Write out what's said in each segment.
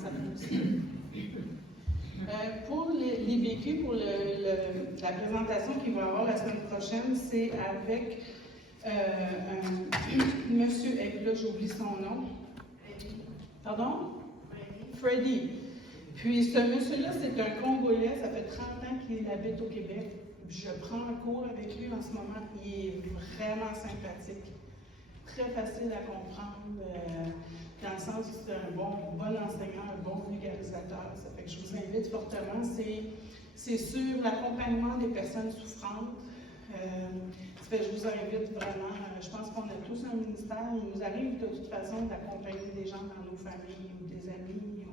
ça fonctionne. Pour les vécus, pour la présentation qu'il va y avoir la semaine prochaine, c'est avec un monsieur, et puis là j'oublie son nom. Pardon? Freddy. Puis ce monsieur-là, c'est un Congolais, ça fait 30 ans qu'il habite au Québec. Je prends un cours avec lui en ce moment, il est vraiment sympathique, très facile à comprendre, dans le sens où c'est un bon enseignant, un bon vulgarisateur. Ça fait que je vous invite fortement. C'est sur l'accompagnement des personnes souffrantes. Ça fait que je vous invite vraiment, je pense qu'on a tous un ministère, il nous arrive de toute façon d'accompagner des gens dans nos familles ou des amis.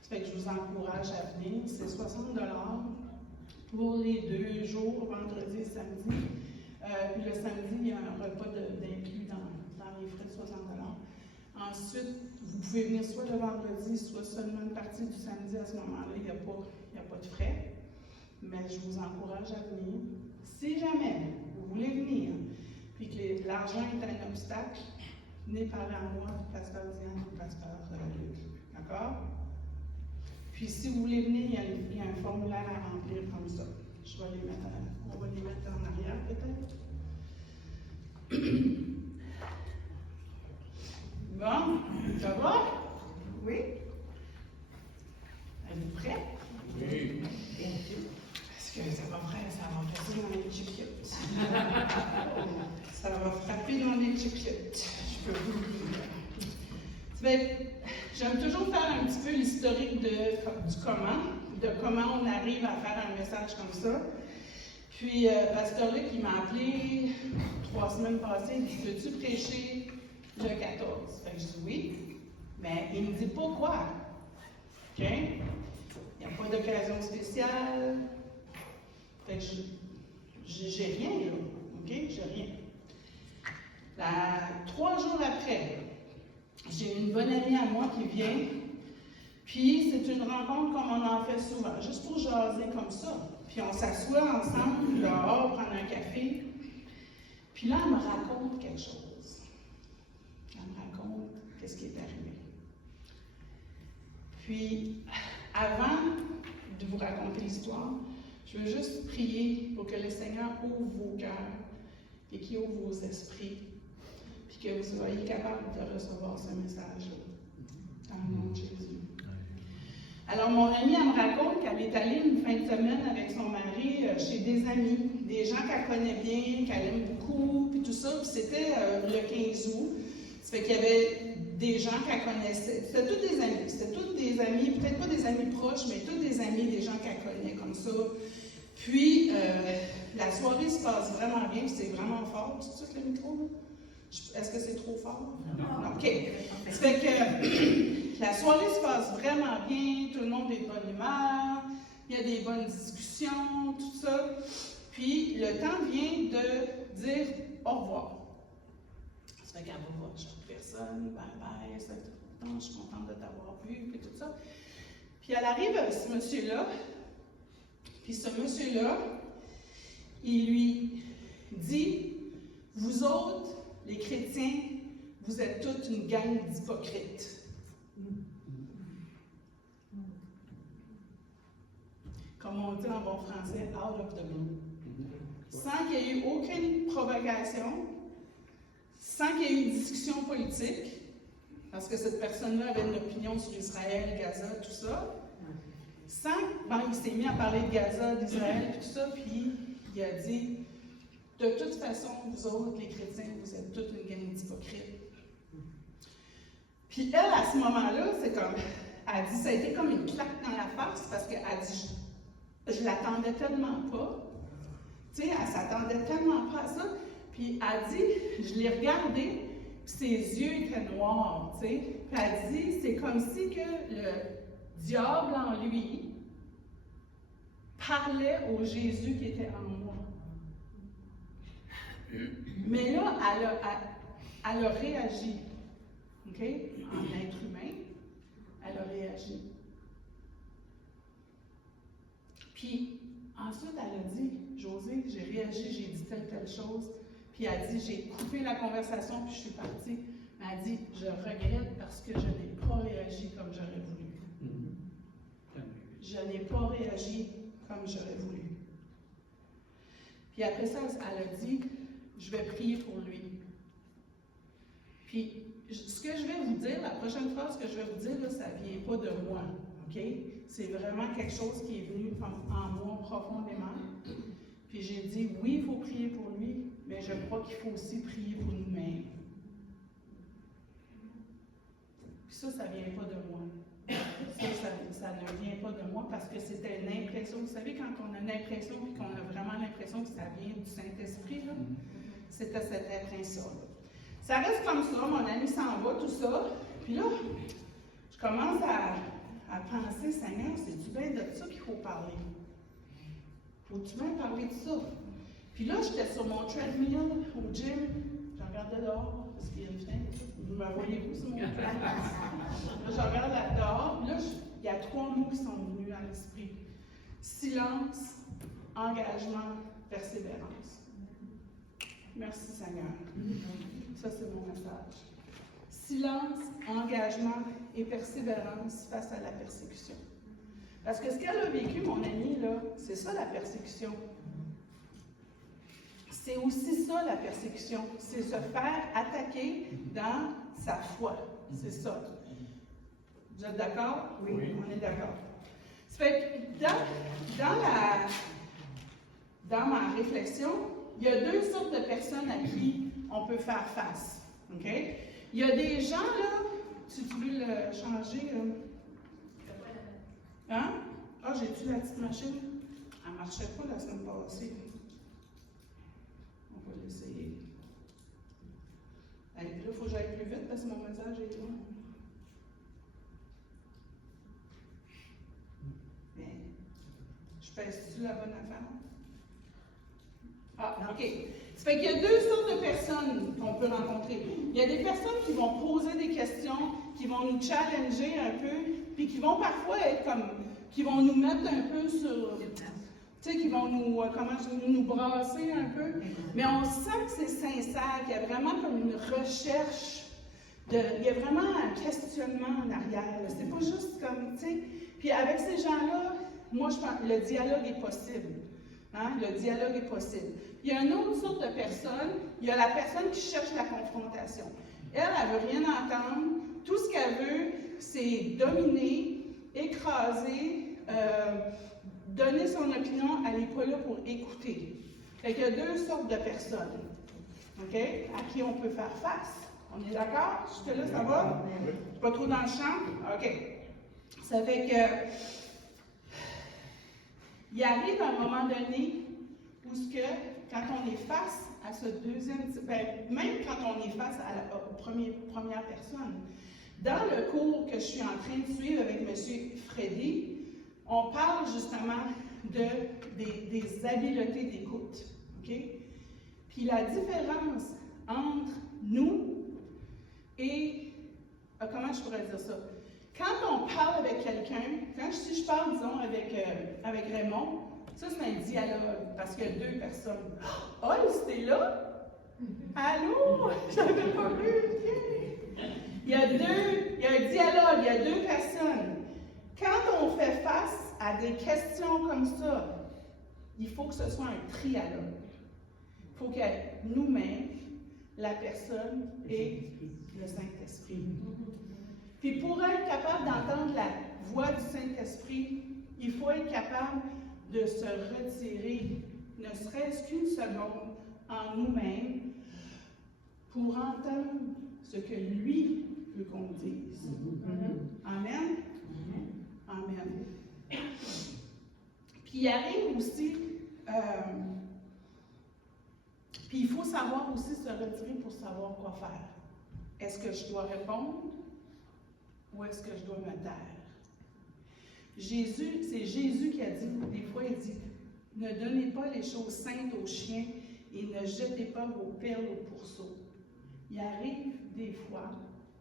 Ça fait que je vous encourage à venir. C'est 60$ pour les 2 jours, vendredi et samedi. Puis le samedi, il y a un repas d'inclus dans les frais de 60$. Ensuite, vous pouvez venir soit le vendredi, soit seulement une partie du samedi. À ce moment-là, il n'y a pas de frais. Mais je vous encourage à venir. Si jamais vous voulez venir, puis que l'argent est un obstacle, venez parler à moi, pasteur Diane ou pasteur Luc. D'accord? Puis si vous voulez venir, il y a un formulaire à remplir comme ça. On va les mettre en arrière peut-être. Bon, ça va? Oui? Êtes-vous prêts? Oui. Est-ce que ça va frapper dans les chiclettes? Ça va frapper dans les chiclettes, je peux vous le dire. J'aime toujours faire un petit peu l'historique du comment on arrive à faire un message comme ça. Puis, Pasteur Luc, il m'a appelé 3 semaines passées, il dit, veux-tu prêcher le 14? Fait que je dis oui, mais il ne me dit pas quoi. OK? Il n'y a pas d'occasion spéciale. Fait que j'ai rien, là. OK? J'ai rien. 3 jours après, j'ai une bonne amie à moi qui vient, puis c'est une rencontre comme on en fait souvent, juste pour jaser comme ça. Puis on s'assoit ensemble, dehors, prendre un café. Puis là, elle me raconte quelque chose. Elle me raconte qu'est-ce qui est arrivé. Puis, avant de vous raconter l'histoire, je veux juste prier pour que le Seigneur ouvre vos cœurs et qu'il ouvre vos esprits, puis que vous soyez capables de recevoir ce message-là. Dans le nom de Jésus. Alors, mon amie, elle me raconte qu'elle est allée une fin de semaine avec son mari chez des amis, des gens qu'elle connaît bien, qu'elle aime beaucoup, puis tout ça. Puis c'était le 15 août. Ça fait qu'il y avait des gens qu'elle connaissait. C'était tous des amis. C'était tous des amis, peut-être pas des amis proches, mais tous des amis, des gens qu'elle connaît comme ça. Puis, la soirée se passe vraiment bien, puis c'est vraiment fort. Tu sais le micro? Est-ce que c'est trop fort? Non. OK. Ça fait que la soirée se passe vraiment bien, tout le monde est de bonne humeur, il y a des bonnes discussions, tout ça. Puis le temps vient de dire au revoir. Ça fait qu'elle va voir chaque personne, bye bye, ça fait longtemps, je suis contente de t'avoir vu, puis tout ça. Puis elle arrive avec ce monsieur-là, puis ce monsieur-là, il lui dit, vous autres, les chrétiens, vous êtes toute une gang d'hypocrites. Comme on dit en bon français, out of the blue. Sans qu'il y ait eu aucune provocation, sans qu'il y ait eu une discussion politique, parce que cette personne-là avait une opinion sur Israël, Gaza, tout ça, il s'est mis à parler de Gaza, d'Israël, tout ça, puis il a dit, de toute façon, vous autres, les chrétiens, vous êtes toute une gang d'hypocrites. Puis elle, à ce moment-là, c'est comme, elle dit, ça a été comme une claque dans la face, parce qu'elle dit, je l'attendais tellement pas. Tu sais, elle s'attendait tellement pas à ça. Puis elle dit, je l'ai regardé, puis ses yeux étaient noirs, tu sais. Puis elle dit, c'est comme si que le diable en lui parlait au Jésus qui était en moi. Mais là, elle a réagi. OK? En être humain, elle a réagi. Puis, ensuite, elle a dit, Josée, j'ai réagi, j'ai dit telle chose. Puis elle a dit, j'ai coupé la conversation, puis je suis partie. Mais elle a dit, je regrette parce que je n'ai pas réagi comme j'aurais voulu. n'ai pas réagi comme j'aurais voulu. Puis après ça, elle a dit, je vais prier pour lui. Puis, ce que je vais vous dire, la prochaine phrase que je vais vous dire, là, ça ne vient pas de moi, OK? C'est vraiment quelque chose qui est venu en moi profondément. Puis j'ai dit, oui, il faut prier pour lui, mais je crois qu'il faut aussi prier pour nous-mêmes. Puis ça ne vient pas de moi. Ça ne vient pas de moi parce que c'était une impression. Vous savez, quand on a une impression et qu'on a vraiment l'impression que ça vient du Saint-Esprit, là, c'était cette impression-là. Ça reste comme ça, mon ami s'en va, tout ça. Puis là, je commence à penser, Seigneur, c'est-tu bien de ça qu'il faut parler? Faut-tu bien parler de ça? Puis là, j'étais sur mon treadmill au gym, je regardais dehors, parce qu'il y a une fenêtre. Vous me voyez-vous sur mon treadmill? Là, je regarde là-dehors, là, il y a 3 mots qui sont venus à l'esprit. Silence, engagement, persévérance. Merci Seigneur. Ça, c'est mon message. Silence, engagement et persévérance face à la persécution. Parce que ce qu'elle a vécu, mon amie, là, c'est ça la persécution. C'est aussi ça la persécution. C'est se faire attaquer dans sa foi. C'est ça. Vous êtes d'accord? Oui. On est d'accord. Ça fait que dans ma réflexion, il y a 2 sortes de personnes à qui on peut faire face. OK? Il y a des gens, là, si tu veux le changer, hein? Ah, j'ai-tu la petite machine? Elle ne marchait pas la semaine passée. On va l'essayer. Là, il faut que j'aille plus vite parce que mon message est long. Mais, je pèse-tu la bonne affaire? Ah, OK. Ça fait qu'il y a 2 sortes de personnes qu'on peut rencontrer. Il y a des personnes qui vont poser des questions, qui vont nous challenger un peu, puis qui vont parfois être comme, qui vont nous mettre un peu sur, tu sais, qui vont nous brasser un peu. Mais on sent que c'est sincère, qu'il y a vraiment comme une recherche, il y a vraiment un questionnement en arrière. C'est pas juste comme, tu sais. Puis avec ces gens-là, moi je pense que le dialogue est possible. Hein? Le dialogue est possible. Il y a une autre sorte de personne, il y a la personne qui cherche la confrontation. Elle ne veut rien entendre. Tout ce qu'elle veut, c'est dominer, écraser, donner son opinion. Elle n'est pas là pour écouter. Fait qu'il y a 2 sortes de personnes, OK, à qui on peut faire face. On est d'accord? Jusque-là, ça va? Pas trop dans le champ? OK. Ça fait que il arrive un moment donné où quand on est face à ce deuxième, même quand on est face aux premières personnes, dans le cours que je suis en train de suivre avec M. Freddy, on parle justement des habiletés d'écoute. Okay? Puis la différence entre nous et, comment je pourrais dire ça? Quand on parle avec quelqu'un, si je parle, disons, avec Raymond, ça c'est un dialogue, parce qu'il y a 2 personnes. Oh, c'était là? Allô? Je n'avais pas vu. Il y a un dialogue, il y a 2 personnes. Quand on fait face à des questions comme ça, il faut que ce soit un trialogue. Il faut que nous-mêmes, la personne et le Saint-Esprit. Puis pour être capable d'entendre la voix du Saint-Esprit, il faut être capable de se retirer, ne serait-ce qu'une seconde, en nous-mêmes, pour entendre ce que lui veut qu'on dise. Amen? Amen. Puis il arrive aussi, puis il faut savoir aussi se retirer pour savoir quoi faire. Est-ce que je dois répondre ou est-ce que je dois me taire? C'est Jésus qui a dit, des fois, il dit, ne donnez pas les choses saintes aux chiens et ne jetez pas vos perles aux pourceaux. Il arrive des fois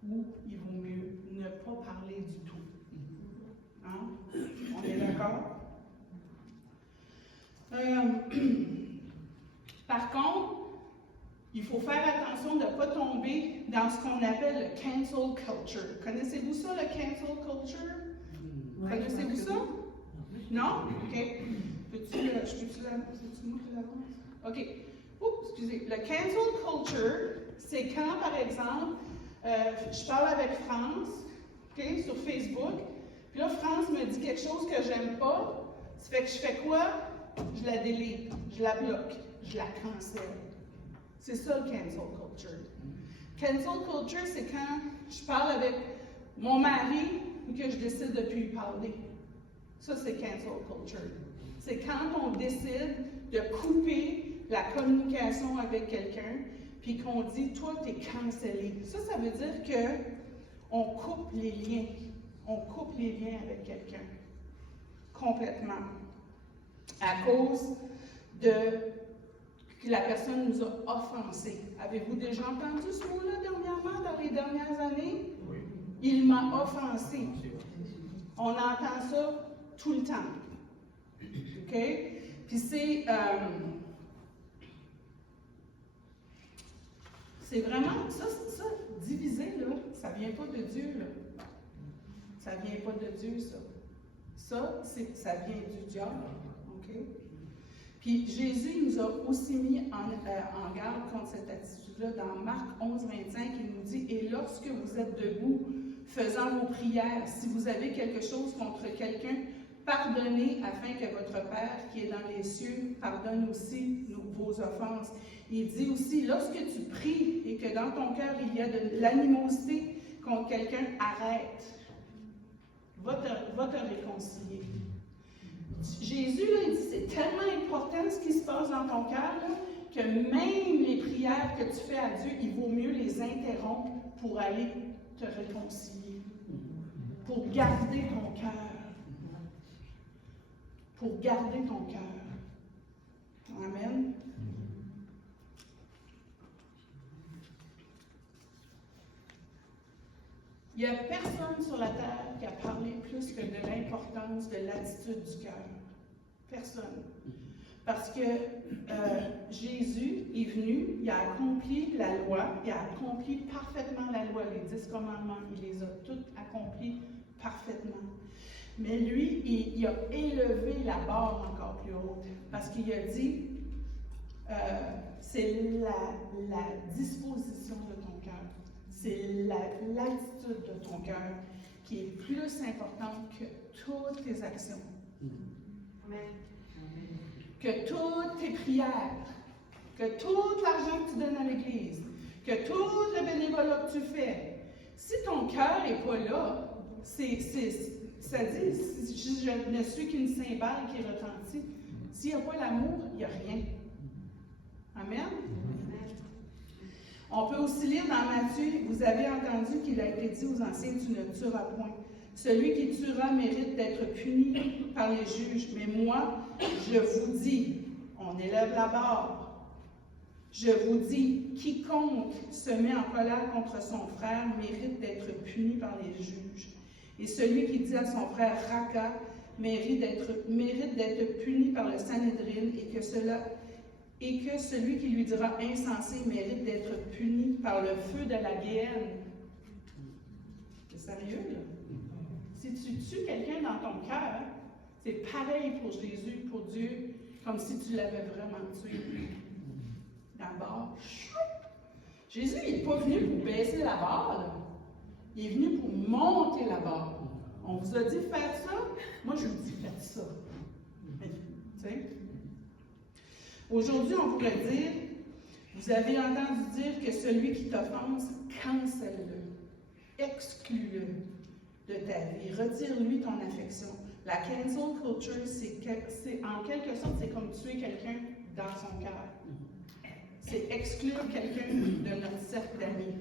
où il vaut mieux ne pas parler du tout. Hein? On est d'accord? Par contre, il faut faire attention de ne pas tomber dans ce qu'on appelle le cancel culture. Connaissez-vous ça, le cancel culture? Connaissez-vous ça? Non? OK. C'est-tu moi qui l'avance? OK. Oups, excusez. Le cancel culture, c'est quand, par exemple, je parle avec France, OK, sur Facebook, puis là, France me dit quelque chose que j'aime pas, ça fait que je fais quoi? Je la délite, je la bloque, je la cancelle. C'est ça, le cancel culture. Cancel culture, c'est quand je parle avec mon mari et que je décide de ne plus lui parler. Ça, c'est cancel culture. C'est quand on décide de couper la communication avec quelqu'un, puis qu'on dit, toi, tu es cancellé. Ça veut dire qu'on coupe les liens. On coupe les liens avec quelqu'un. Complètement. À cause de que la personne nous a offensés. Avez-vous déjà entendu ce mot-là dernièrement, dans les dernières années? Oui. Il m'a offensé. On entend ça tout le temps. OK? Puis c'est vraiment, ça, diviser, là, ça ne vient pas de Dieu, là. Ça ne vient pas de Dieu, ça. Ça vient du diable. OK? Puis Jésus nous a aussi mis en garde contre cette attitude-là. Dans Marc 11, 25, il nous dit « Et lorsque vous êtes debout, faisant vos prières, si vous avez quelque chose contre quelqu'un, pardonnez afin que votre Père qui est dans les cieux pardonne aussi vos offenses. » Il dit aussi « Lorsque tu pries et que dans ton cœur il y a de l'animosité contre quelqu'un, arrête. Va te réconcilier. » Jésus, là, il dit, c'est tellement important ce qui se passe dans ton cœur, là, que même les prières que tu fais à Dieu, il vaut mieux les interrompre pour aller te réconcilier, pour garder ton cœur. Pour garder ton cœur. Amen. Il n'y a personne sur la terre qui a parlé plus que de l'importance de l'attitude du cœur. Personne. Parce que Jésus est venu, il a accompli la loi, il a accompli parfaitement la loi, les 10 commandements, il les a toutes accomplis parfaitement. Mais lui, il a élevé la barre encore plus haute, parce qu'il a dit, c'est la disposition de ton cœur. C'est l'attitude de ton cœur qui est plus importante que toutes tes actions. Amen. Que toutes tes prières, que tout l'argent que tu donnes à l'Église, que tout le bénévolat que tu fais, si ton cœur n'est pas là, ça dit, je ne suis qu'une cymbale qui retentit. S'il n'y a pas l'amour, il n'y a rien. Amen. On peut aussi lire dans Matthieu, vous avez entendu qu'il a été dit aux anciens, tu ne tueras point. Celui qui tuera mérite d'être puni par les juges. Mais moi, je vous dis, on élève la barre. Je vous dis, quiconque se met en colère contre son frère mérite d'être puni par les juges. Et celui qui dit à son frère Raka mérite d'être puni par le Sanhédrin et que celui qui lui dira insensé mérite d'être puni par le feu de la Guéhenne. C'est sérieux, là? Si tu tues quelqu'un dans ton cœur, c'est pareil pour Jésus, pour Dieu, comme si tu l'avais vraiment tué. D'abord, Jésus, il n'est pas venu pour baisser la barre, là. Il est venu pour monter la barre. On vous a dit faire ça, moi je vous dis faites ça. Tu sais? Aujourd'hui, on pourrait dire, vous avez entendu dire que celui qui t'offense, cancelle-le, exclue-le de ta vie, retire-lui ton affection. La cancel culture, c'est en quelque sorte, c'est comme tuer quelqu'un dans son cœur. C'est exclure quelqu'un de notre cercle d'amis.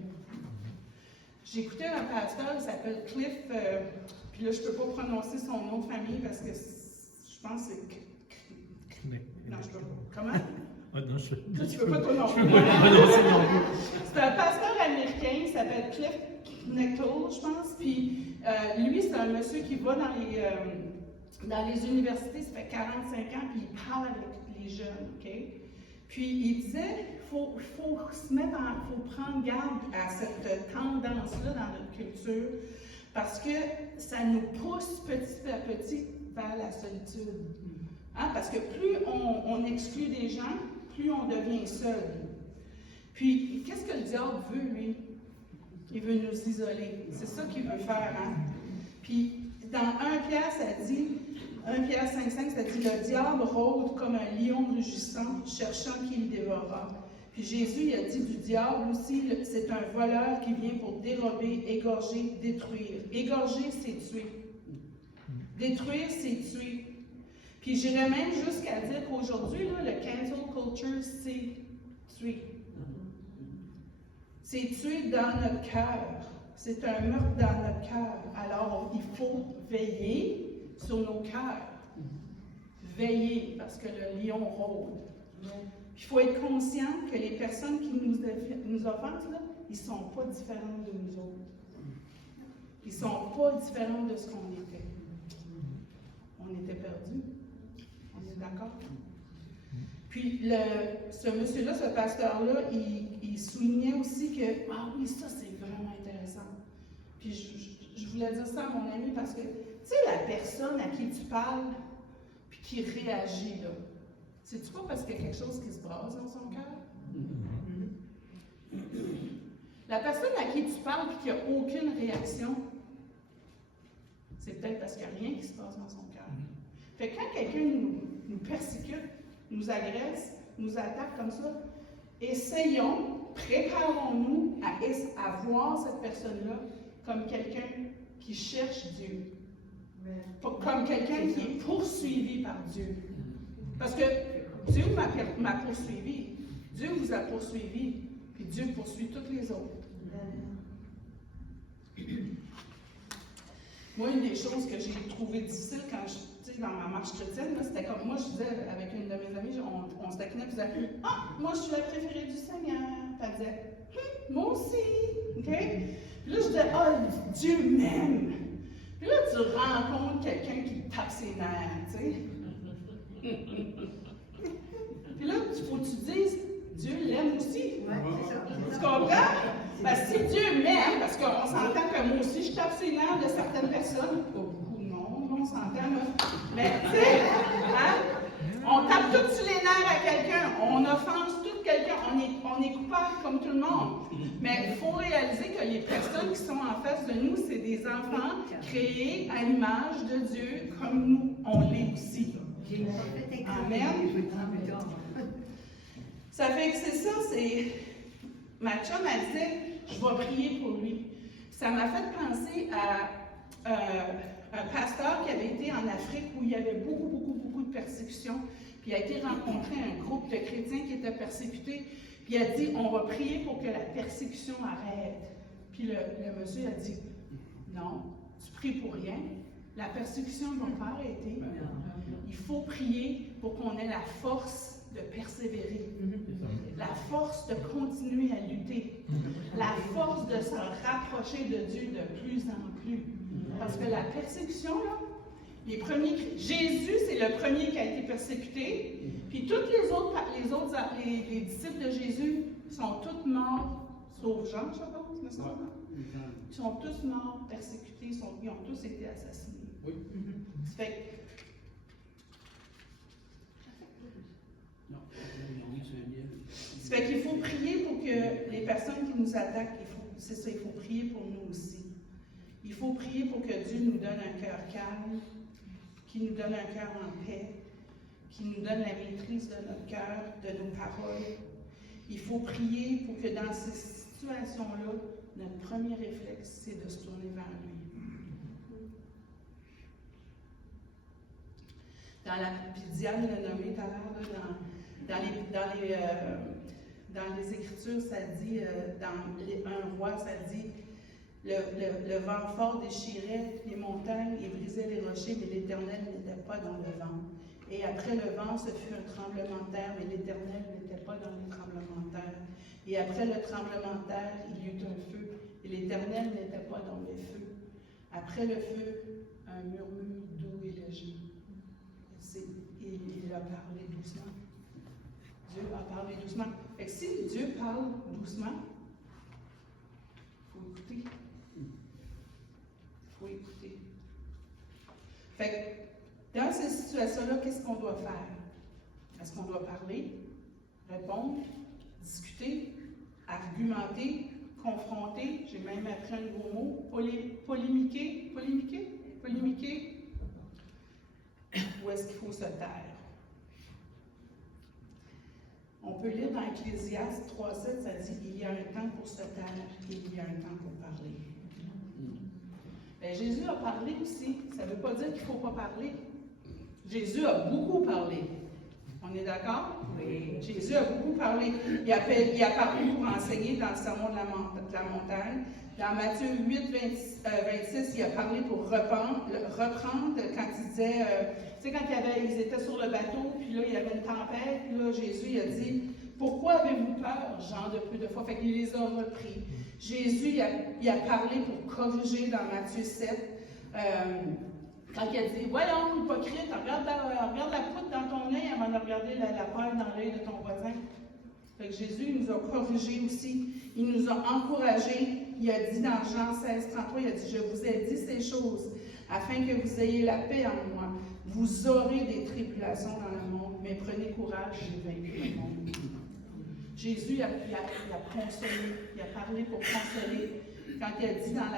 J'écoutais un pasteur, il s'appelle Cliff, puis là, je ne peux pas prononcer son nom de famille parce que je pense que c'est... Non, je peux pas. Comment? Ah, non, tu ne peux pas toi non plus. C'est un pasteur américain, il s'appelle Cliff Neckel, je pense, puis lui, c'est un monsieur qui va dans les universités, ça fait 45 ans, puis il parle avec les jeunes, OK? Puis il disait, faut prendre garde à cette tendance-là dans notre culture, parce que ça nous pousse petit à petit vers la solitude. Hein? Parce que plus on exclut des gens, plus on devient seul. Puis, qu'est-ce que le diable veut, lui? Il veut nous isoler. C'est ça qu'il veut faire. Hein? Puis, dans 1 Pierre, ça dit, 1 Pierre 5,5, ça dit, le diable rôde comme un lion rugissant, cherchant qui le dévorera. Puis Jésus, il a dit du diable aussi, c'est un voleur qui vient pour dérober, égorger, détruire. Égorger, c'est tuer. Détruire, c'est tuer. Puis j'irais même jusqu'à dire qu'aujourd'hui, là, le cancel culture, c'est tuer. C'est tuer dans notre cœur. C'est un meurtre dans notre cœur. Alors, il faut veiller sur nos cœurs. Veiller, parce que le lion rôde. Il faut être conscient que les personnes qui nous offensent, là, ils ne sont pas différents de nous autres. Ils ne sont pas différents de ce qu'on était. On était perdus. On est d'accord? Puis, ce monsieur-là, ce pasteur-là, il soulignait aussi que, ah oui, ça, c'est vraiment intéressant. Puis, je voulais dire ça à mon ami parce que, tu sais, la personne à qui tu parles, puis qui réagit, là, c'est-tu pas parce qu'il y a quelque chose qui se brasse dans son cœur? La personne à qui tu parles et qui n'a aucune réaction, c'est peut-être parce qu'il n'y a rien qui se passe dans son cœur. Fait que quand quelqu'un nous persécute, nous agresse, nous attaque comme ça, essayons, préparons-nous à voir cette personne-là comme quelqu'un qui cherche Dieu. Comme quelqu'un qui est poursuivi par Dieu. Parce que Dieu m'a poursuivi. Dieu vous a poursuivi. Puis Dieu poursuit tous les autres. Moi, une des choses que j'ai trouvé difficile quand dans ma marche chrétienne, c'était comme moi, je disais avec une de mes amies, on se taquinait, puis je disais, ah, moi, je suis la préférée du Seigneur. Puis elle disait, moi aussi. OK? Puis là, je disais, ah, Dieu m'aime. Puis là, tu rencontres quelqu'un qui te tape ses nerfs, tu sais. Puis là, il faut que tu dises, Dieu l'aime aussi. Ouais, tu comprends? Parce que si Dieu m'aime, parce qu'on s'entend que moi aussi, je tape ses nerfs de certaines personnes, pas beaucoup, non, on s'entend, mais tu sais, hein? On tape tous sur les nerfs à quelqu'un, on offense tout quelqu'un, on est coupable comme tout le monde. Mais il faut réaliser que les personnes qui sont en face de nous, c'est des enfants créés à l'image de Dieu, comme nous, on l'est aussi. Amen. Ça fait que c'est ça, ma chum, elle disait, je vais prier pour lui. Ça m'a fait penser à un pasteur qui avait été en Afrique où il y avait beaucoup de persécutions. Puis il a été rencontré un groupe de chrétiens qui étaient persécutés. Puis il a dit, on va prier pour que la persécution arrête. Puis le monsieur a dit, non, tu pries pour rien. La persécution ne va pas arrêter. Il faut prier pour qu'on ait la force de persévérer, la force de continuer à lutter, la force de se rapprocher de Dieu de plus en plus. Parce que la persécution, là, les Jésus, c'est le premier qui a été persécuté, puis tous les disciples de Jésus sont tous morts, sauf Jean, je pense, me semble. Ils sont tous morts, persécutés, ils ont tous été assassinés. Oui. Ça fait qu'il faut prier pour que les personnes qui nous attaquent, il faut prier pour nous aussi. Il faut prier pour que Dieu nous donne un cœur calme, qu'il nous donne un cœur en paix, qu'il nous donne la maîtrise de notre cœur, de nos paroles. Il faut prier pour que dans ces situations-là, notre premier réflexe, c'est de se tourner vers lui. Puis Diane l'a nommé tout à l'heure, dans les Écritures, ça dit, dans un roi, ça dit, le vent fort déchirait les montagnes et brisait les rochers, mais l'Éternel n'était pas dans le vent. Et après le vent, ce fut un tremblement de terre, mais l'Éternel n'était pas dans le tremblement de terre. Et après le tremblement de terre, il y eut un feu, et l'Éternel n'était pas dans le feu. Après le feu, un murmure doux et léger. Il a parlé doucement. Dieu a parlé doucement. Fait que si Dieu parle doucement, il faut écouter. Il faut écouter. Fait Dans ces situations-là, qu'est-ce qu'on doit faire? Est-ce qu'on doit parler, répondre, discuter, argumenter, confronter? J'ai même appris un nouveau mot, polémiquer. Ou est-ce qu'il faut se taire? On peut lire dans Ecclésiaste 3:7, ça dit « Il y a un temps pour se taire et il y a un temps pour parler ». Bien, Jésus a parlé aussi. Ça ne veut pas dire qu'il ne faut pas parler. Jésus a beaucoup parlé. On est d'accord? Oui. Jésus a beaucoup parlé. Il a parlé pour enseigner dans le sermon de la montagne. Dans Matthieu 8:26, il a parlé pour reprendre quand il disait, tu sais, quand ils étaient sur le bateau, puis là, il y avait une tempête, puis là, Jésus, il a dit, « Pourquoi avez-vous peur, gens de peu de foi? » Fait qu'il les a repris. Jésus, il a parlé pour corriger dans Matthieu 7, quand il a dit, « Voyons, hypocrite, regarde la poutre dans ton œil avant de regarder la paille dans l'œil de ton voisin. » Fait que Jésus, il nous a corrigés aussi. Il nous a encouragés. Il a dit dans Jean 16:33, il a dit, « Je vous ai dit ces choses, afin que vous ayez la paix en moi. Vous aurez des tribulations dans le monde, mais prenez courage, j'ai vaincu le monde. » Jésus, il a consolé, il a parlé pour consoler. Quand il a dit dans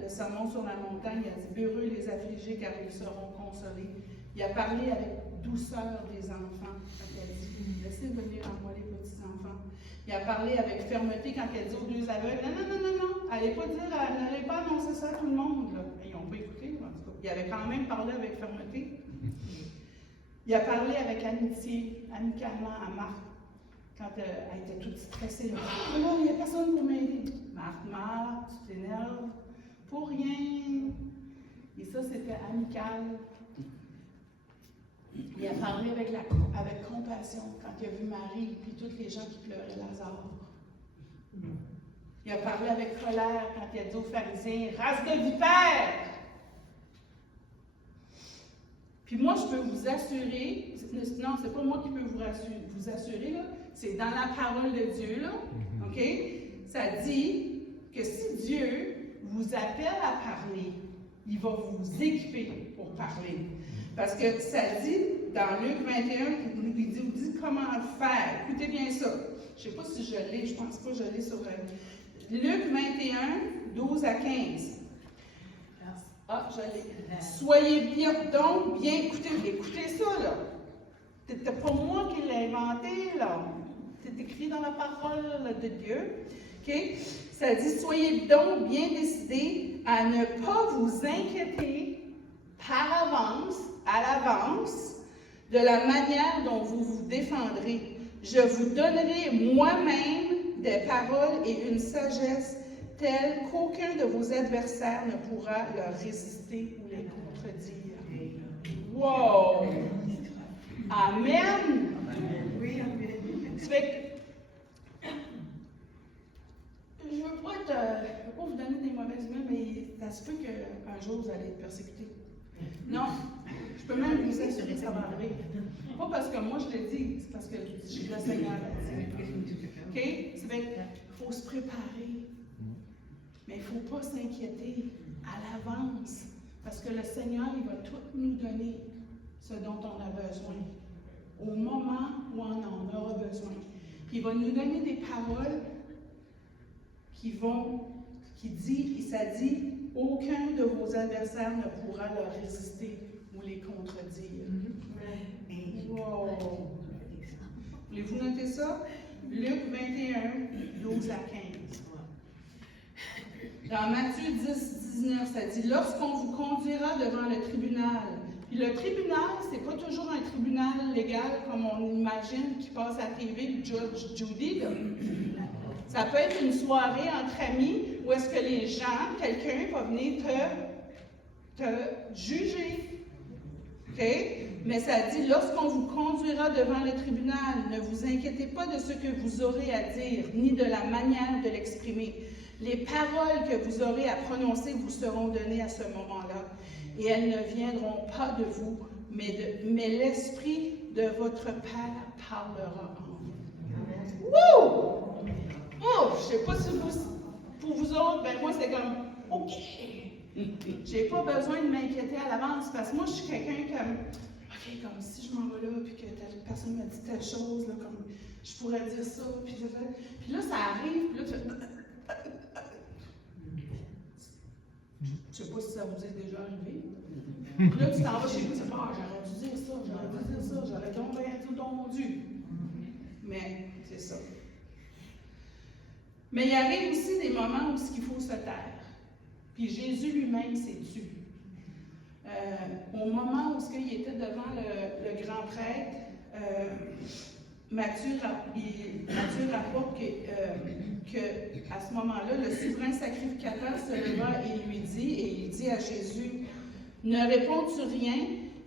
le sermon sur la montagne, il a dit « Heureux les affligés, car ils seront consolés. » Il a parlé avec douceur des enfants. Quand il a dit « Laissez venir en moi les petits-enfants. » Il a parlé avec fermeté quand il a dit aux deux aveugles « Non, n'allez pas annoncer ça à tout le monde. » Ils n'ont pas écouté, en tout cas. Il avait quand même parlé avec fermeté. Il a parlé avec amitié, amicalement à Marthe. Quand elle était toute stressée, « Non, il n'y a personne pour m'aider. » Marthe, tu t'énerves pour rien. Et ça, c'était amical. Il a parlé avec compassion quand il a vu Marie et toutes les gens qui pleuraient Lazare. Il a parlé avec colère quand il a dit aux pharisiens « Race de vipères! » Puis moi, je peux vous assurer, non, c'est pas moi qui peux vous assurer, là, c'est dans la parole de Dieu, là, OK? Ça dit que si Dieu vous appelle à parler, il va vous équiper pour parler. Parce que ça dit, dans Luc 21, il dit comment le faire. Écoutez bien ça. Je ne sais pas si je l'ai, je ne pense pas que je l'ai sur Luc 21, 12 à 15. Ah, je l'ai. Soyez bien, donc, bien, écoutez ça, là. C'était pas moi qui l'ai inventé, là. C'est écrit dans la parole là, de Dieu. OK? Ça dit, soyez donc bien décidés à ne pas vous inquiéter à l'avance, de la manière dont vous vous défendrez. Je vous donnerai moi-même des paroles et une sagesse telle qu'aucun de vos adversaires ne pourra leur résister ou les contredire. Wow! Amen! Oui, amen. Ça fait que, je ne veux pas vous donner des mauvaises nouvelles, mais ça se peut qu'un jour vous allez être persécuté. Non, je peux même vous assurer que ça va arriver. Pas parce que moi je le dis, c'est parce que le Seigneur l'a dit. OK? Ça fait qu'il faut se préparer. Mais il ne faut pas s'inquiéter à l'avance. Parce que le Seigneur, il va tout nous donner ce dont on a besoin. Au moment où on en aura besoin. Puis il va nous donner des paroles ça dit, aucun de vos adversaires ne pourra leur résister ou les contredire. Wow. Voulez-vous noter ça? Luc 21, 12 à 15. Dans Matthieu 10, 19, ça dit, lorsqu'on vous conduira devant le tribunal. Puis le tribunal, c'est pas toujours un tribunal légal comme on imagine qui passe à la TV, le Judge Judy. Là. Ça peut être une soirée entre amis où est-ce que les gens, quelqu'un va venir te juger. OK? Mais ça dit, lorsqu'on vous conduira devant le tribunal, ne vous inquiétez pas de ce que vous aurez à dire, ni de la manière de l'exprimer. Les paroles que vous aurez à prononcer vous seront données à ce moment-là, et elles ne viendront pas de vous, mais l'Esprit de votre Père parlera en vous. Wouh! Oh, je ne sais pas si pour vous autres, ben moi c'est comme, OK, J'ai pas besoin de m'inquiéter à l'avance parce que moi, je suis quelqu'un comme, OK, comme si je m'en vais là, puis que telle personne m'a dit telle chose, là, comme je pourrais dire ça, puis là, ça arrive, puis là, tu fais. Je sais pas si ça vous est déjà arrivé. Puis là, tu t'en vas chez vous, tu dis, ah, j'aurais dû dire ça, j'aurais donc bien dit ton Dieu. Mais c'est ça. Mais il arrive aussi des moments où il faut se taire. Puis Jésus lui-même s'est tu. Au moment où il était devant le grand prêtre, Matthieu rapporte qu'à ce moment-là, le souverain sacrificateur se leva et il dit à Jésus, « Ne réponds-tu rien?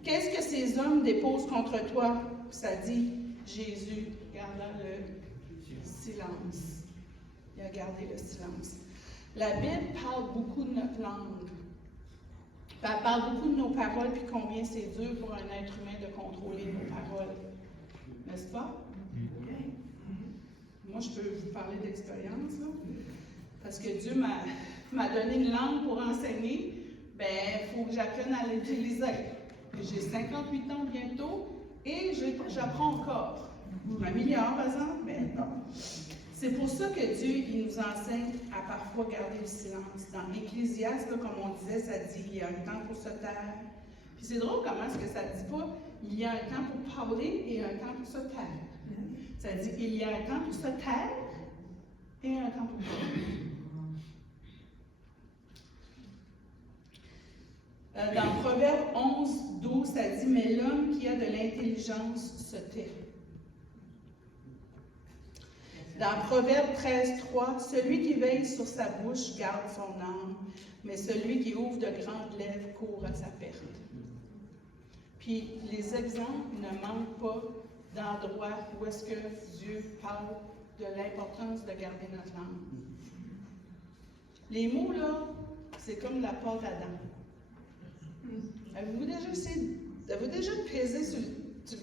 Qu'est-ce que ces hommes déposent contre toi? » Ça dit, Jésus garda le silence. Il a gardé le silence. La Bible parle beaucoup de notre langue. Elle parle beaucoup de nos paroles, puis combien c'est dur pour un être humain de contrôler nos paroles. N'est-ce pas? Moi, je peux vous parler d'expérience, là, parce que Dieu m'a donné une langue pour enseigner. Ben, il faut que j'apprenne à l'utiliser. J'ai 58 ans bientôt et j'apprends encore. Je m'améliore, par exemple, mais non. C'est pour ça que Dieu il nous enseigne à parfois garder le silence. Dans l'Ecclésiaste, comme on disait, ça dit il y a un temps pour se taire. Puis c'est drôle comment est-ce que ça ne dit pas il y a un temps pour parler et un temps pour se taire. Ça dit il y a un temps pour se taire et un temps pour parler. Dans Proverbe 11, 12, ça dit « Mais l'homme qui a de l'intelligence se tait. » Dans Proverbe 13, 3, « Celui qui veille sur sa bouche garde son âme, mais celui qui ouvre de grandes lèvres court à sa perte. » Puis les exemples ne manquent pas d'endroits où est-ce que Dieu parle de l'importance de garder notre langue. Les mots, là, c'est comme la pâte à dents. Avez-vous déjà pesé sur le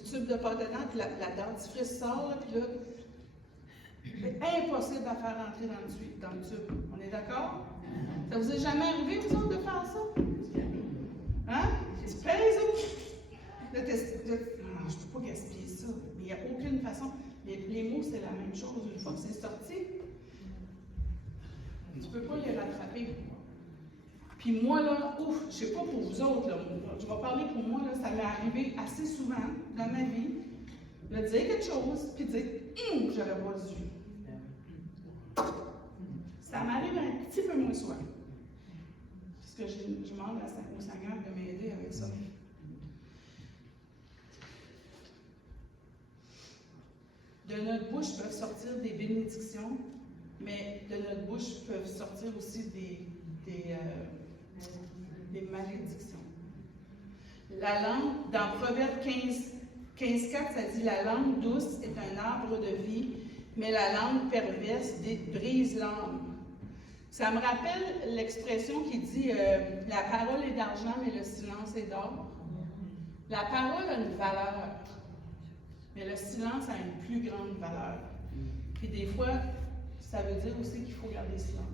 tube de pâte à dents, puis la dentifrice sort, là, puis là, c'est impossible à faire rentrer dans le tube. On est d'accord? Ça vous est jamais arrivé, vous autres, de faire ça? Hein? Tu pèses, là, non, je ne peux pas gaspiller ça. Mais il n'y a aucune façon. Les mots, c'est la même chose. Une fois que c'est sorti, tu ne peux pas les rattraper. Puis moi, là, je ne sais pas pour vous autres, là, je vais parler pour moi, là, ça m'est arrivé assez souvent dans ma vie de dire quelque chose, puis de dire « j'aurais pas dû ». Ça m'arrive un petit peu moins souvent. Parce que je demande au Seigneur de m'aider avec ça. De notre bouche peuvent sortir des bénédictions, mais de notre bouche peuvent sortir aussi des malédictions. La langue, dans Proverbe 15:4, ça dit « La langue douce est un arbre de vie, mais la langue perverse brise l'âme. » Ça me rappelle l'expression qui dit « La parole est d'argent, mais le silence est d'or. » La parole a une valeur, mais le silence a une plus grande valeur. Puis des fois, ça veut dire aussi qu'il faut garder le silence.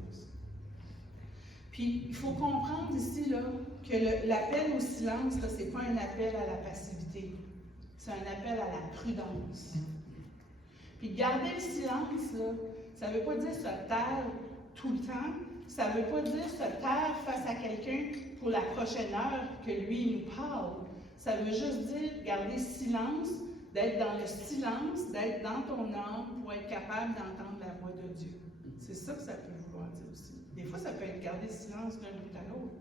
Puis, il faut comprendre ici là, que l'appel au silence, ce n'est pas un appel à la passivité. C'est un appel à la prudence. Puis, garder le silence, là, ça ne veut pas dire se taire tout le temps. Ça ne veut pas dire se taire face à quelqu'un pour la prochaine heure que lui nous parle. Ça veut juste dire garder silence, d'être dans le silence, d'être dans ton âme pour être capable d'entendre la voix de Dieu. C'est ça que ça peut vouloir dire aussi. Des fois, ça peut être garder le silence d'un bout à l'autre.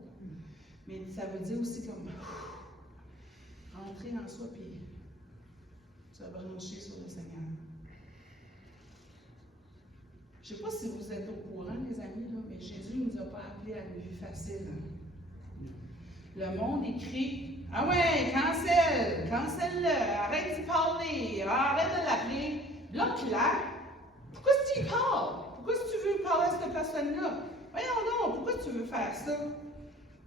Mais ça veut dire aussi comme entrer en soi et se brancher sur le Seigneur. Je ne sais pas si vous êtes au courant, les amis, là, mais Jésus ne nous a pas appelés à une vie facile. Le monde écrit « Ah ouais, cancelle-le, arrête d'y parler, arrête de l'appeler. » Bloque-la. Pourquoi tu y parles? Pourquoi tu veux parler à cette personne-là? Voyons donc, pourquoi tu veux faire ça?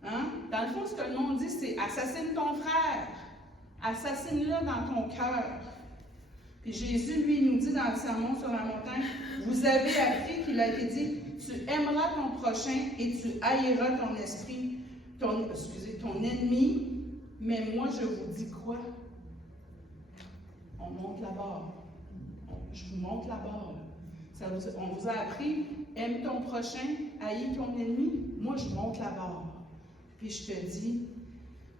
Hein? Dans le fond, ce que le monde dit, c'est « Assassine ton frère. Assassine-le dans ton cœur. » Puis Jésus, lui, nous dit dans le Sermon sur la montagne, « Vous avez appris qu'il a été dit, tu aimeras ton prochain et tu haïras ton esprit. ton ennemi, mais moi je vous dis quoi? On monte la barre. Je vous montre la barre. On vous a appris, aime ton prochain, haïs ton ennemi. Moi, je monte la barre. Puis je te dis,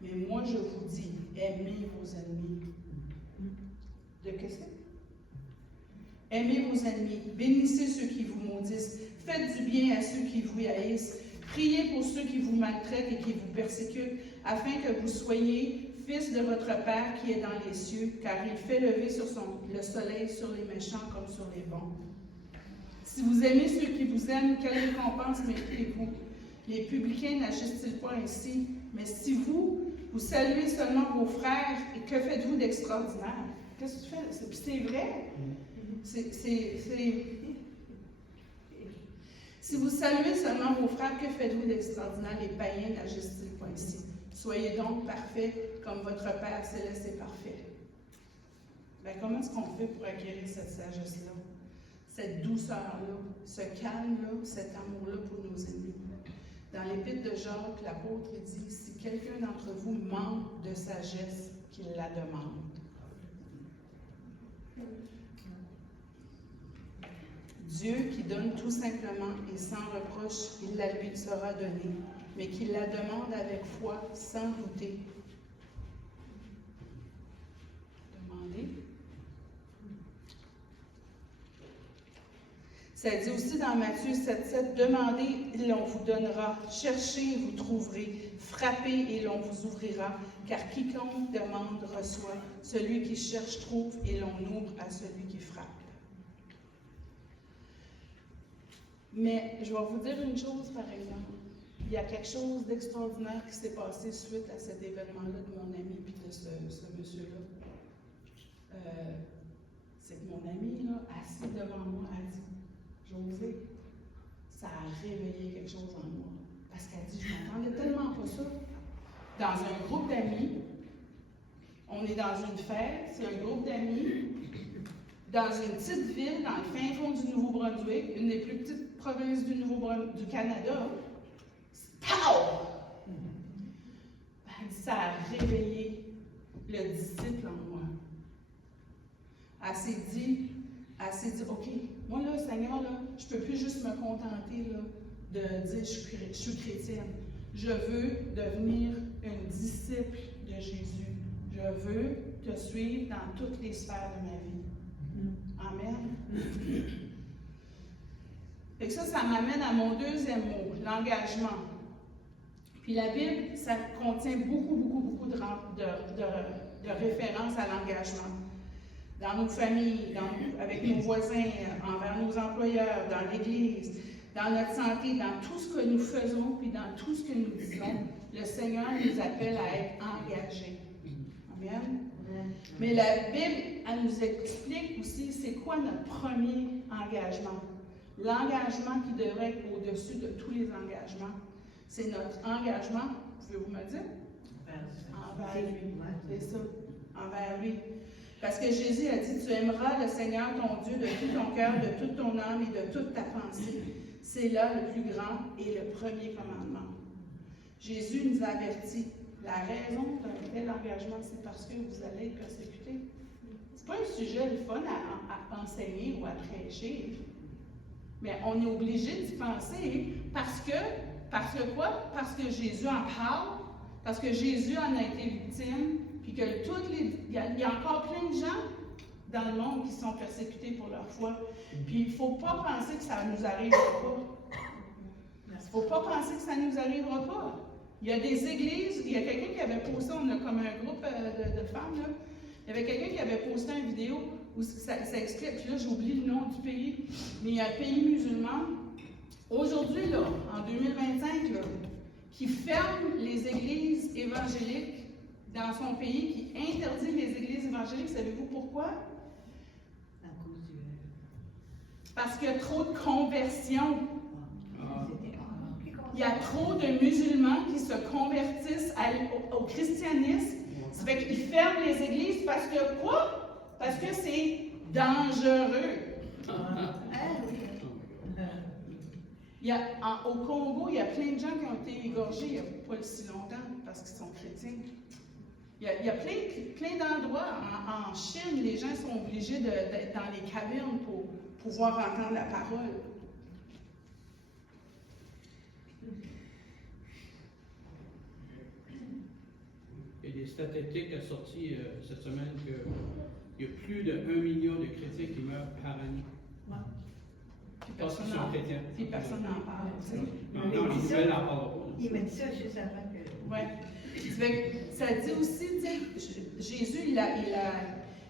mais moi, je vous dis, aimez vos ennemis. De qu'est-ce que c'est? Aimez vos ennemis, bénissez ceux qui vous maudissent, faites du bien à ceux qui vous haïssent, priez pour ceux qui vous maltraitent et qui vous persécutent, afin que vous soyez fils de votre Père qui est dans les cieux, car il fait lever le soleil sur les méchants comme sur les bons. Si vous aimez ceux qui vous aiment, quelle récompense méritez-vous? Les publicains n'agissent-ils pas ainsi? Mais si vous saluez seulement vos frères, et que faites-vous d'extraordinaire? Qu'est-ce que tu fais? C'est vrai. Si vous saluez seulement vos frères, que faites-vous d'extraordinaire? Les païens n'agissent-ils pas ainsi? Soyez donc parfaits comme votre Père céleste est parfait. Bien, comment est-ce qu'on fait pour acquérir cette sagesse-là? Cette douceur-là, ce calme-là, cet amour-là pour nos ennemis. Dans l'Épître de Jacques, l'apôtre dit, si quelqu'un d'entre vous manque de sagesse, qu'il la demande. Dieu qui donne tout simplement et sans reproche, il la lui sera donnée, mais qu'il la demande avec foi, sans douter. Demandez. Ça dit aussi dans Matthieu 7,7, demandez et l'on vous donnera, cherchez et vous trouverez, frappez et l'on vous ouvrira, car quiconque demande reçoit, celui qui cherche trouve et l'on ouvre à celui qui frappe. Mais je vais vous dire une chose par exemple. Il y a quelque chose d'extraordinaire qui s'est passé suite à cet événement-là de mon ami et de ce monsieur-là. C'est que mon ami, là, assis devant moi, a dit, Josée, ça a réveillé quelque chose en moi. Parce qu'elle dit, je m'attendais tellement pas ça. Dans un groupe d'amis, on est dans une fête, c'est un groupe d'amis, dans une petite ville, dans le fin fond du Nouveau-Brunswick, une des plus petites provinces du Canada. Pow! Elle dit, ça a réveillé le disciple en moi. Elle s'est dit, OK, moi là, Seigneur, là, je ne peux plus juste me contenter là, de dire je suis chrétienne. Je veux devenir une disciple de Jésus. Je veux te suivre dans toutes les sphères de ma vie. Amen. Et ça m'amène à mon deuxième mot, l'engagement. Puis la Bible, ça contient beaucoup de références à l'engagement. Dans nos familles, avec nos voisins, envers nos employeurs, dans l'Église, dans notre santé, dans tout ce que nous faisons, puis dans tout ce que nous disons, le Seigneur nous appelle à être engagés. Amen. Mais la Bible, elle nous explique aussi c'est quoi notre premier engagement. L'engagement qui devrait être au-dessus de tous les engagements, c'est notre engagement, pouvez-vous me dire? Envers lui. C'est ça, envers lui. Parce que Jésus a dit, tu aimeras le Seigneur ton Dieu de tout ton cœur, de toute ton âme et de toute ta pensée. C'est là le plus grand et le premier commandement. Jésus nous avertit. La raison d'un tel engagement, c'est parce que vous allez être persécutés. Ce n'est pas un sujet le fun à enseigner ou à prêcher. Mais on est obligé d'y penser parce que quoi? Parce que Jésus en parle, parce que Jésus en a été victime, puis que il y a encore plein de gens dans le monde qui sont persécutés pour leur foi. Puis il ne faut pas penser que ça ne nous arrivera pas. Il ne faut pas penser que ça ne nous arrivera pas. Il y a des églises, il y a quelqu'un qui avait posté, on a comme un groupe de femmes, là, il y avait quelqu'un qui avait posté une vidéo où ça explique, puis là j'oublie le nom du pays, mais il y a un pays musulman, aujourd'hui, là, en 2025, là, qui ferme les églises évangéliques dans son pays, qui interdit les églises évangéliques. Savez-vous pourquoi? À cause du... Parce qu'il y a trop de conversions. Il y a trop de musulmans qui se convertissent au christianisme. Ça fait qu'ils ferment les églises parce que quoi? Parce que c'est dangereux. Au Congo, il y a plein de gens qui ont été égorgés il n'y a pas si longtemps parce qu'ils sont chrétiens. Il y a plein d'endroits. En Chine, les gens sont obligés d'être dans les cavernes pour pouvoir entendre la parole. Et des statistiques ont sorti cette semaine qu'il y a plus de 1 million de chrétiens qui meurent par année. Ouais. Parce qu'ils sont chrétiens. Puis personne n'en parle. Tu sais. Non, les nouvelles n'en parlent pas. Il m'a dit ça juste avant que. Oui. Ça dit aussi, tu sais, Jésus,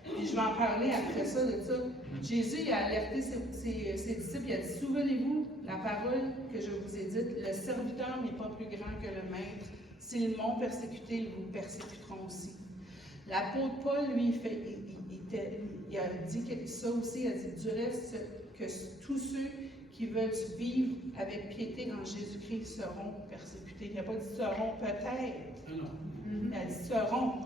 puis je vais en parler après ça, de ça. Jésus, il a alerté ses disciples, il a dit, souvenez-vous, la parole que je vous ai dite, le serviteur n'est pas plus grand que le maître. S'ils m'ont persécuté, ils vous persécuteront aussi. L'apôtre Paul, lui, il a dit ça aussi, il a dit, du reste, que tous ceux qui veulent vivre avec piété en Jésus-Christ seront persécutés. Il n'a pas dit seront peut-être. Ah non. Il a dit seront.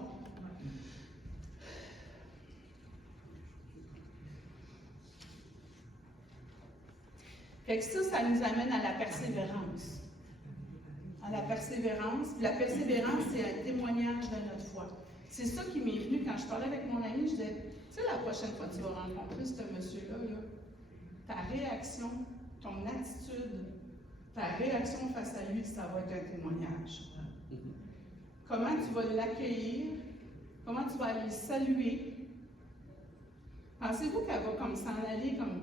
Fait que ça nous amène à la persévérance. À la persévérance. Puis la persévérance, c'est un témoignage de notre foi. C'est ça qui m'est venu quand je parlais avec mon ami. Je disais, tu sais, la prochaine fois que tu vas rencontrer ce monsieur-là, ta réaction, ton attitude, ta réaction face à lui, ça va être un témoignage. Comment tu vas l'accueillir? Comment tu vas aller le saluer? Pensez-vous qu'elle va comme s'en aller comme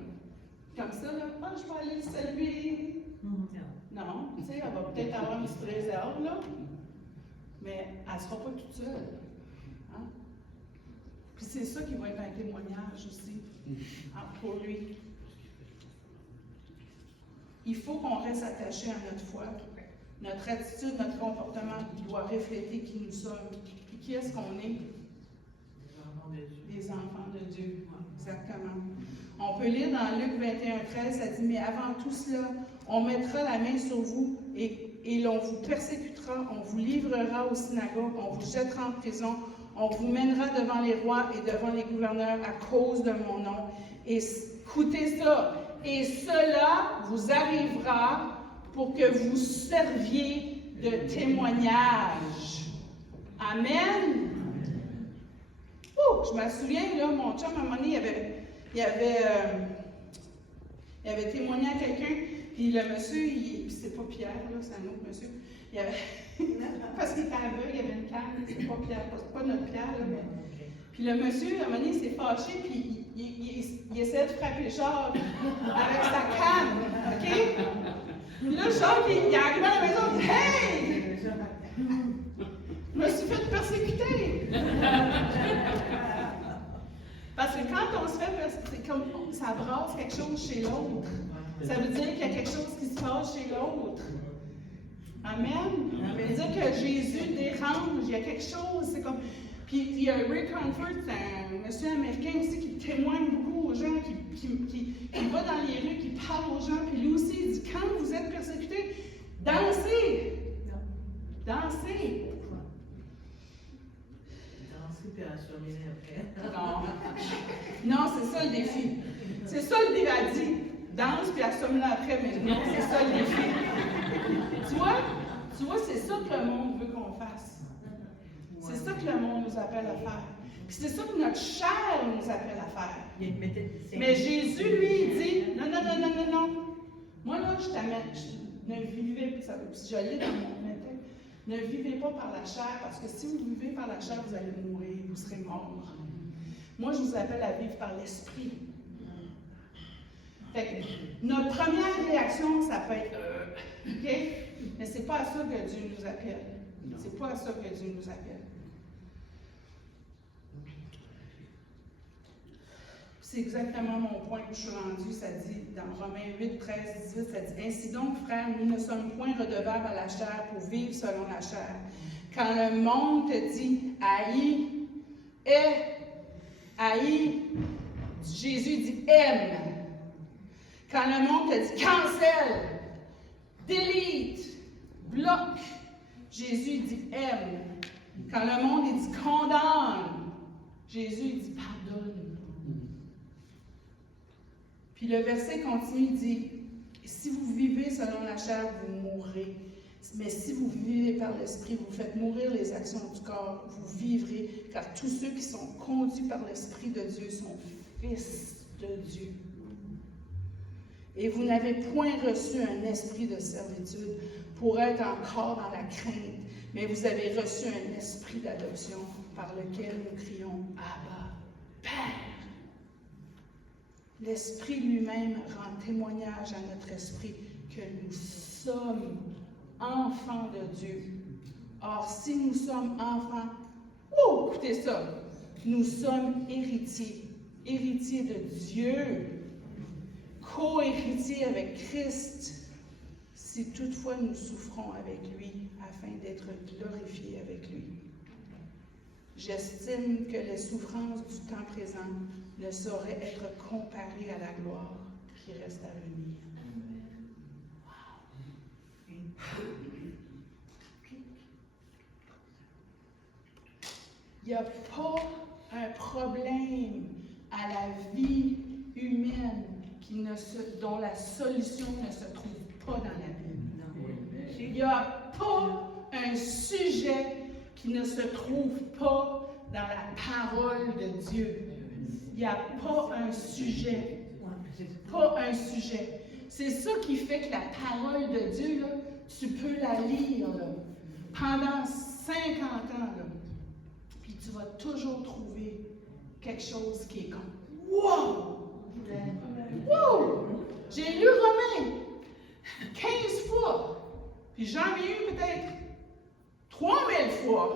ça, là? Ah, je vais aller le saluer. Non, tu sais, elle va peut-être avoir une petite réserve, là, mais elle ne sera pas toute seule. Hein? Puis c'est ça qui va être un témoignage aussi pour lui. Il faut qu'on reste attaché à notre foi. Notre attitude, notre comportement doit refléter qui nous sommes. Et qui est-ce qu'on est? Des enfants de Dieu. Exactement. On peut lire dans Luc 21:13, ça dit, mais avant tout cela, on mettra la main sur vous et l'on vous persécutera, on vous livrera aux synagogues, on vous jettera en prison, on vous mènera devant les rois et devant les gouverneurs à cause de mon nom. Et écoutez ça, et cela vous arrivera pour que vous serviez de témoignage. Amen. Je me souviens, là, mon chum, à un moment donné, il avait témoigné à quelqu'un, puis le monsieur, c'est pas Pierre, là, c'est un autre monsieur, il avait, parce qu'il était aveugle, il y avait une canne, c'est pas Pierre, c'est pas notre Pierre, là, mais... Puis le monsieur, à un moment donné, il s'est fâché, puis il essayait de frapper Jacques avec sa canne, OK? Puis là, Jacques, il est arrivé à la maison, il dit « Hey! Je me suis fait persécuter! » Parce que quand on se fait persécuter, c'est comme ça brasse quelque chose chez l'autre. Ça veut dire qu'il y a quelque chose qui se passe chez l'autre. Amen. Ça veut dire que Jésus dérange, il y a quelque chose, c'est comme... Puis il y a Rick Comfort, c'est un monsieur américain aussi qui témoigne beaucoup aux gens, qui va dans les rues, qui parle aux gens, puis lui aussi, il dit, quand vous êtes persécutés, dansez! Dansez! Danser puis assommer après. Non, c'est ça le défi. C'est ça le défi, elle dit. Danse puis assomme-le après, mais non, c'est ça le défi. Tu vois, c'est ça que le monde veut qu'on fasse. C'est ça que le monde nous appelle à faire. Puis c'est ça que notre chair nous appelle à faire. Mais Jésus, lui, il dit, non. Moi, là, je t'amène, ne vivez pas, je l'ai dans mon tête, ne vivez pas par la chair, parce que si vous vivez par la chair, vous allez mourir, vous serez morts. Moi, je vous appelle à vivre par l'esprit. Fait que notre première réaction, ça peut être OK? Mais c'est pas à ça que Dieu nous appelle. C'est pas à ça que Dieu nous appelle. C'est exactement mon point que je suis rendue. Ça dit dans Romains 8, 13, 18, ça dit « Ainsi donc, frères, nous ne sommes point redevables à la chair pour vivre selon la chair. Quand le monde te dit « haïs » Jésus dit « aime ». Quand le monde te dit « cancel », « delete », « bloque », Jésus dit « aime ». Quand le monde dit « condamne », Jésus dit « pardonne ». Puis le verset continue, il dit, Si vous vivez selon la chair, vous mourrez. Mais si vous vivez par l'Esprit, vous faites mourir les actions du corps, vous vivrez, car tous ceux qui sont conduits par l'Esprit de Dieu sont fils de Dieu. Et vous n'avez point reçu un esprit de servitude pour être encore dans la crainte, mais vous avez reçu un esprit d'adoption par lequel nous crions « Abba, Père ». L'Esprit lui-même rend témoignage à notre esprit que nous sommes enfants de Dieu. Or, si nous sommes enfants, écoutez ça, nous sommes héritiers, héritiers de Dieu, co-héritiers avec Christ, si toutefois nous souffrons avec lui, afin d'être glorifiés avec lui. J'estime que les souffrances du temps présent ne sauraient être comparées à la gloire qui reste à venir. Il n'y a pas un problème à la vie humaine dont la solution ne se trouve pas dans la Bible. Il n'y a pas un sujet qui ne se trouve pas dans la parole de Dieu. Il n'y a pas un sujet. Pas un sujet. C'est ça qui fait que la parole de Dieu, là, tu peux la lire là, pendant 50 ans, là, puis tu vas toujours trouver quelque chose qui est comme « Wow! » Wow! J'ai lu Romains 15 fois, puis j'en ai eu peut-être 3000 fois.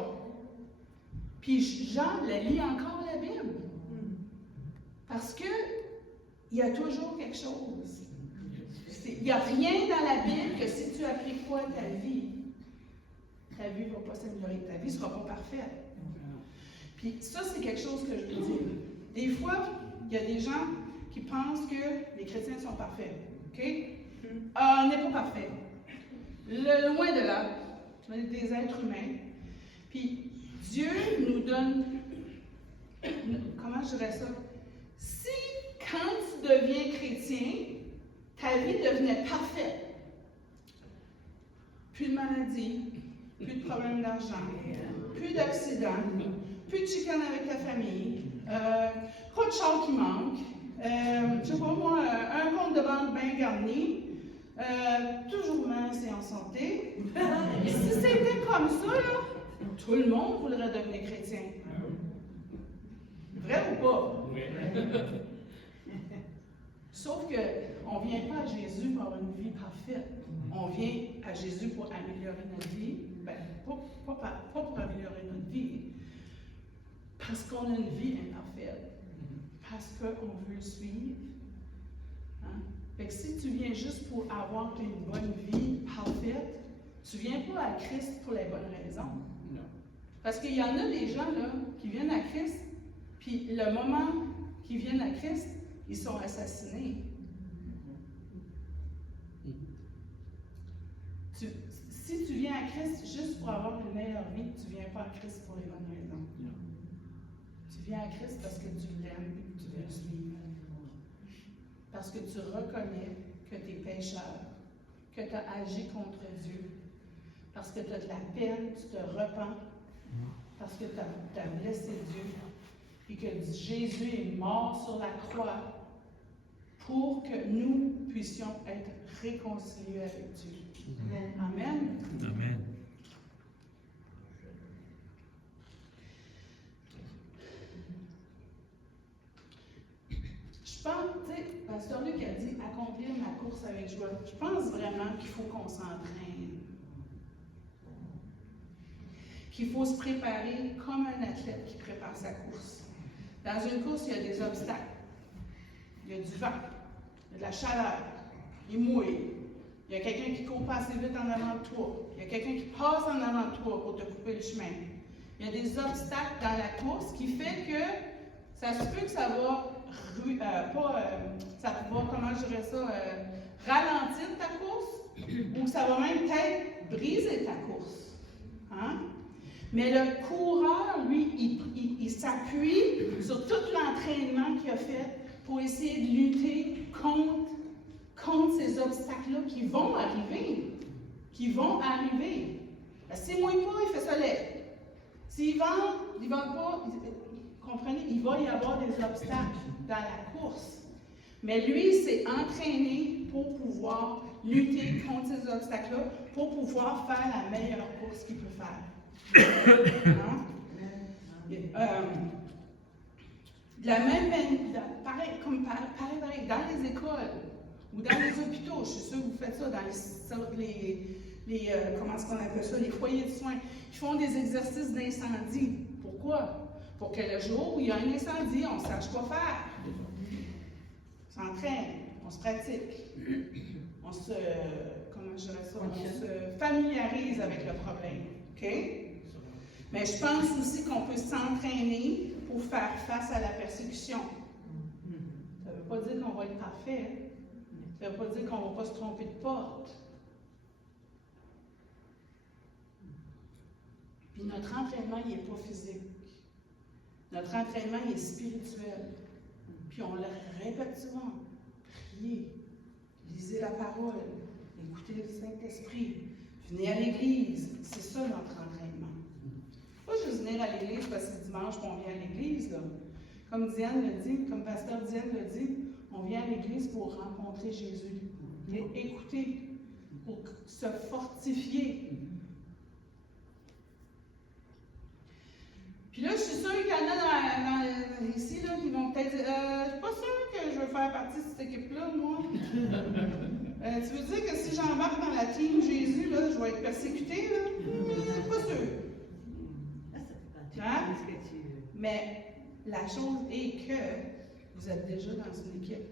Puis Jean la lit encore la Bible. Parce que il y a toujours quelque chose. Il n'y a rien dans la Bible que si tu appliques pas à ta vie ne va pas s'améliorer. Ta vie ne sera pas parfaite. Puis ça, c'est quelque chose que je veux dire. Des fois, il y a des gens qui pensent que les chrétiens sont parfaits. OK? On n'est pas parfait. Loin de là. On est des êtres humains. Puis Dieu nous donne, comment je dirais ça? Si, quand tu deviens chrétien, ta vie devenait parfaite, plus de maladies, plus de problèmes d'argent, plus d'accidents, plus de chicane avec ta famille, pas de char qui manque, je sais pas moi, un compte de banque bien garni, toujours mince et en santé. Si c'était comme ça, là, tout le monde voudrait devenir chrétien. Vrai ou pas? Sauf qu'on ne vient pas à Jésus pour avoir une vie parfaite. On vient à Jésus pour améliorer notre vie. Ben, pas pour améliorer notre vie, parce qu'on a une vie imparfaite. Parce qu'on veut le suivre. Hein? Fait que si tu viens juste pour avoir une bonne vie parfaite, tu ne viens pas à Christ pour les bonnes raisons. Non. Parce qu'il y en a des gens là, qui viennent à Christ, puis le moment qu'ils viennent à Christ, ils sont assassinés. Si tu viens à Christ juste pour avoir une meilleure vie, tu ne viens pas à Christ pour les bonnes raisons. Non. Tu viens à Christ parce que tu l'aimes et que tu veux le suivre. Parce que tu reconnais que tu es pécheur, que tu as agi contre Dieu, parce que tu as de la peine, tu te repens, parce que tu as blessé Dieu, et que Jésus est mort sur la croix pour que nous puissions être réconciliés avec Dieu. Amen. Amen. Je pense, tu sais, Pasteur Luc a dit accomplir ma course avec joie. Je pense vraiment qu'il faut qu'on s'entraîne. Qu'il faut se préparer comme un athlète qui prépare sa course. Dans une course, il y a des obstacles. Il y a du vent, il y a de la chaleur, il est mouillé. Il y a quelqu'un qui court pas assez vite en avant de toi. Il y a quelqu'un qui passe en avant de toi pour te couper le chemin. Il y a des obstacles dans la course qui fait que ça se peut que ça va, comment je dirais ça, ralentir ta course ou ça va même peut-être briser ta course. Hein? Mais le coureur, lui, il s'appuie sur tout l'entraînement qu'il a fait pour essayer de lutter contre contre ces obstacles-là qui vont arriver. Qui vont arriver. S'il ne mouille pas, il fait soleil. S'il vente, il ne vente pas, comprenez, il va y avoir des obstacles dans la course. Mais lui, il s'est entraîné pour pouvoir lutter contre ces obstacles-là, pour pouvoir faire la meilleure course qu'il peut faire. Hein? De la même manière, pareil, dans les écoles ou dans les hôpitaux, je suis sûre que vous faites ça, dans les comment est-ce qu'on appelle ça, les foyers de soins, ils font des exercices d'incendie. Pourquoi? Pour que le jour où il y a un incendie, on sache quoi faire. On s'entraîne, on se pratique, on se, comment je dirais ça, on se familiarise avec le problème. OK? Mais je pense aussi qu'on peut s'entraîner pour faire face à la persécution. Ça ne veut pas dire qu'on va être parfait. Ça ne veut pas dire qu'on ne va pas se tromper de porte. Puis notre entraînement, il n'est pas physique. Notre entraînement, il est spirituel. Puis on le répète souvent. Priez, lisez la parole, écoutez le Saint-Esprit, venez à l'Église. C'est ça notre entraînement. Pas juste venir à l'Église parce que c'est dimanche qu'on vient à l'Église. Là. Comme Diane le dit, comme Pasteur Diane le dit, on vient à l'Église pour rencontrer Jésus, pour écouter, pour se fortifier. Puis là, je suis sûre qu'il y en a ici là, qui vont peut-être dire je suis pas sûre que je veux faire partie de cette équipe-là, moi. Tu veux dire que si j'embarque dans la team Jésus, là, je vais être persécutée, là? Pas sûre. Hein? Mais la chose est que vous êtes déjà dans une équipe.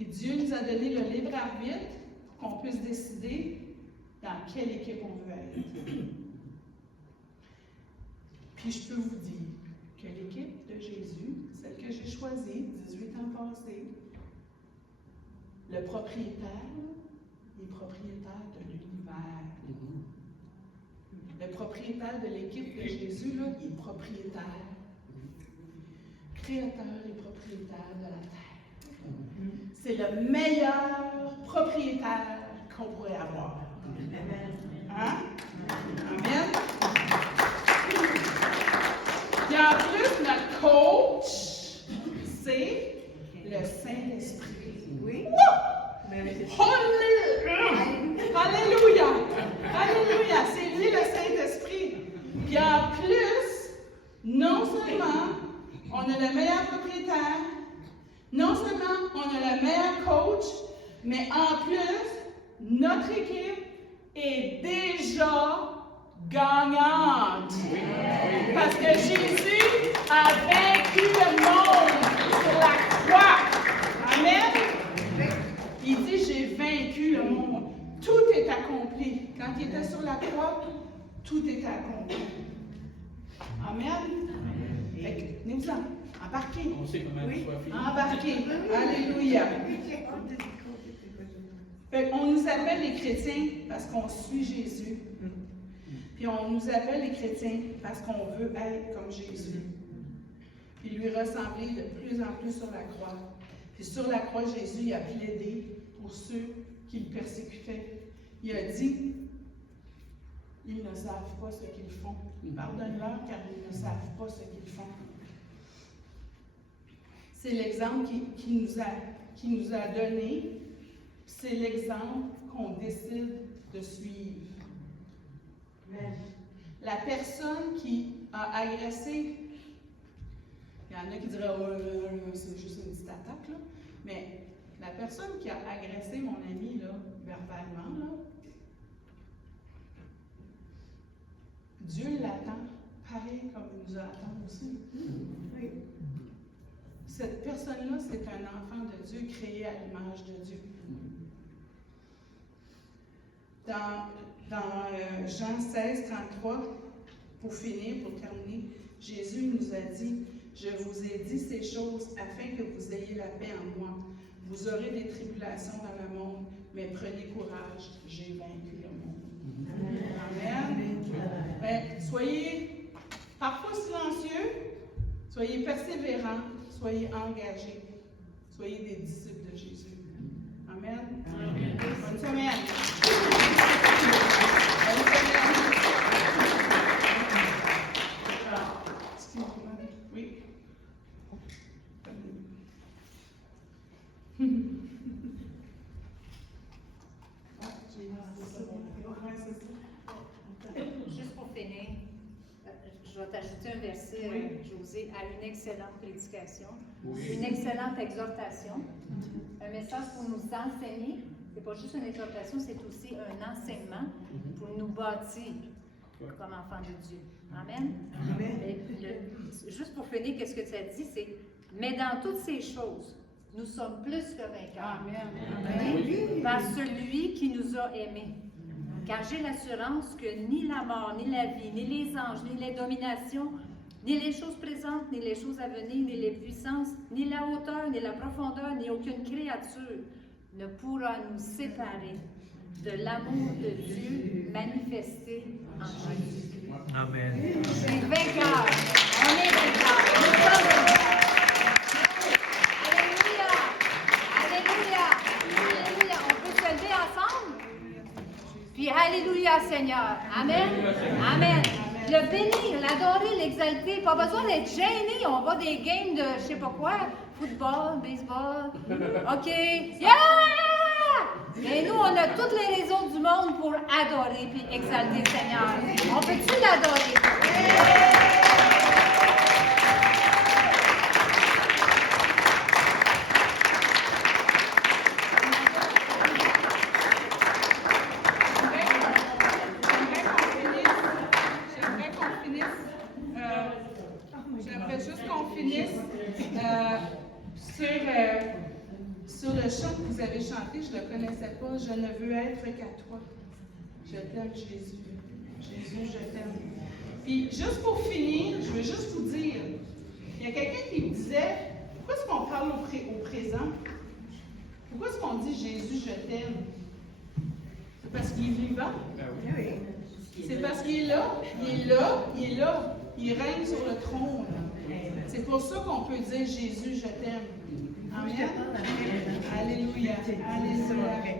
Et Dieu nous a donné le libre arbitre pour qu'on puisse décider dans quelle équipe on veut être. Puis je peux vous dire que l'équipe de Jésus, celle que j'ai choisie 18 ans passés, le propriétaire, il est propriétaire de l'univers. Le propriétaire de l'équipe de Jésus, là, il est propriétaire. Créateur et propriétaire de la terre. C'est le meilleur propriétaire qu'on pourrait avoir. Hein? Amen. Et en plus, notre coach, c'est le Saint-Esprit. Oui. Alléluia! Alléluia! C'est lui le Saint-Esprit. Puis en plus, non seulement on a le meilleur propriétaire, non seulement on a le meilleur coach, mais en plus, notre équipe est déjà gagnante. Parce que Jésus a vaincu le monde sur la croix. Amen. Il dit, j'ai vaincu le monde. Tout est accompli. Quand il était sur la croix, tout était accompli. Amen. Venez-vous-en. Embarquez. On sait comment il soit fini. Embarquez. Alléluia. On nous appelle les chrétiens parce qu'on suit Jésus. Puis on nous appelle les chrétiens parce qu'on veut être comme Jésus. Puis lui ressembler de plus en plus sur la croix. Puis sur la croix, Jésus il a plaidé pour ceux qui le persécutaient. Il a dit, ils ne savent pas ce qu'ils font. Pardonne-leur car ils ne savent pas ce qu'ils font. C'est l'exemple qu'il nous a donné. C'est l'exemple qu'on décide de suivre. La personne qui a agressé, il y en a qui diraient c'est juste une petite attaque, là. Mais la personne qui a agressé mon ami là, verbalement, là, Dieu l'attend, pareil comme il nous attend aussi. Oui. Cette personne-là, c'est un enfant de Dieu créé à l'image de Dieu. Dans Jean 16, 33, pour finir, pour terminer, Jésus nous a dit, « Je vous ai dit ces choses afin que vous ayez la paix en moi. Vous aurez des tribulations dans le monde, mais prenez courage, j'ai vaincu le monde. » Amen. Ben, soyez parfois silencieux, soyez persévérants, soyez engagés. Soyez des disciples de Jésus. Amen. Amen. Bonne semaine. Bonne semaine. Excusez-moi. Oui. Juste pour finir, je vais t'ajouter un verset, Oui. José, à une excellente prédication, Oui. une excellente exhortation, un message pour nous enseigner. C'est pas juste une exhortation, c'est aussi un enseignement pour nous bâtir comme enfants de Dieu. Amen. Amen. Et juste pour finir, qu'est-ce que ça dit, c'est mais dans toutes ces choses, nous sommes plus que vainqueurs. Amen. Par celui qui nous a aimés. Car j'ai l'assurance que ni la mort, ni la vie, ni les anges, ni les dominations, ni les choses présentes, ni les choses à venir, ni les puissances, ni la hauteur, ni la profondeur, ni aucune créature ne pourra nous séparer de l'amour de Dieu manifesté en Jésus. Amen. C'est vainqueur. On est vainqueur. Nous sommes vainqueurs. Alléluia. Alléluia. Alléluia. On peut se lever ensemble? Puis Alléluia, Seigneur. Amen. Amen. Le bénir, l'adorer, l'exalter. Pas besoin d'être gêné. On va des games de je sais pas quoi. Football, baseball. OK. Yeah! Et nous, on a toutes les raisons du monde pour adorer puis exalter le Seigneur. On peut-tu l'adorer? J'aimerais juste qu'on finisse sur le chant que vous avez chanté. Je ne le connaissais pas. Je ne veux être qu'à toi. Je t'aime, Jésus. Jésus, je t'aime. Puis, juste pour finir, je veux juste vous dire, il y a quelqu'un qui me disait, pourquoi est-ce qu'on parle au présent? Pourquoi est-ce qu'on dit Jésus, je t'aime? C'est parce qu'il est vivant. C'est parce qu'il est là. Il est là. Il est là. Il règne sur le trône. C'est pour ça qu'on peut dire Jésus, je t'aime. Amen. Alléluia. Alléluia.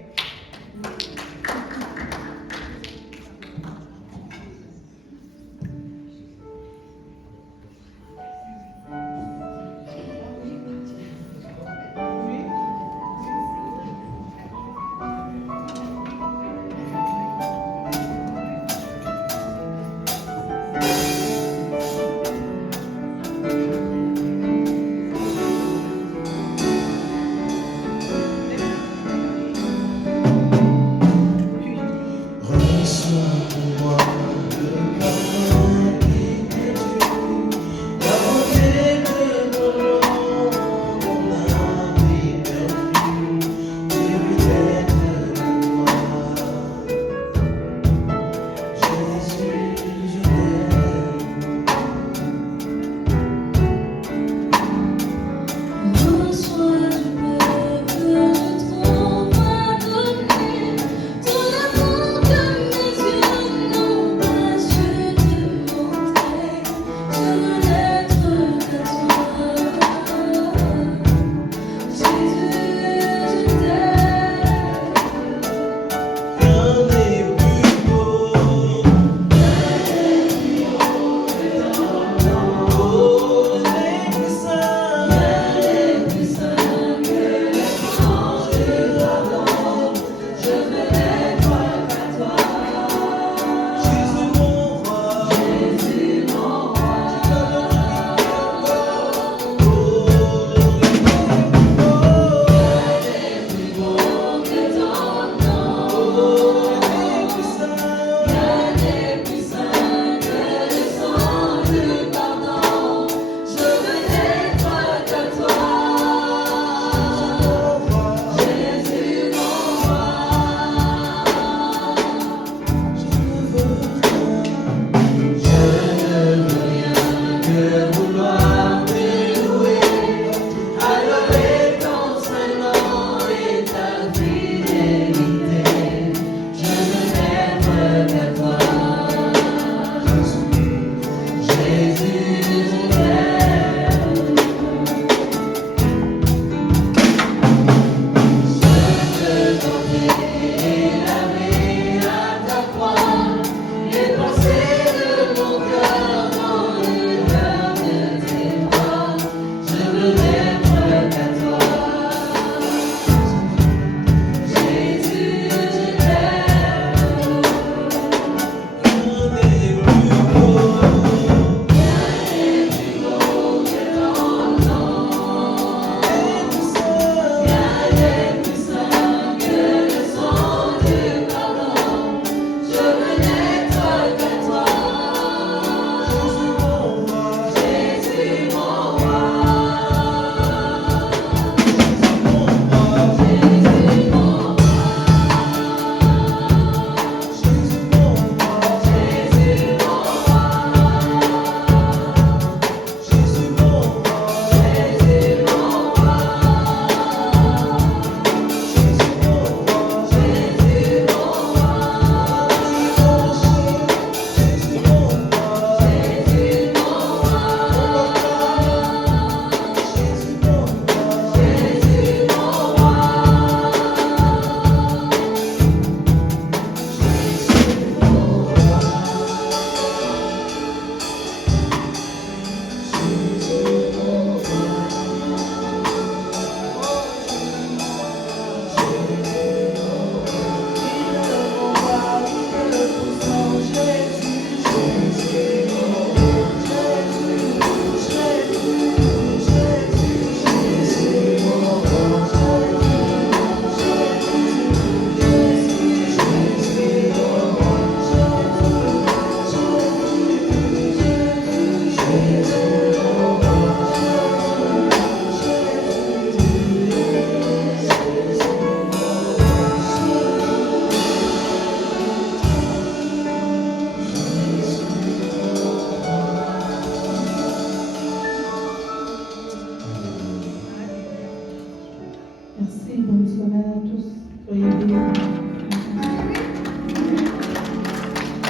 Merci, bonne semaine à tous. Soyez bénis.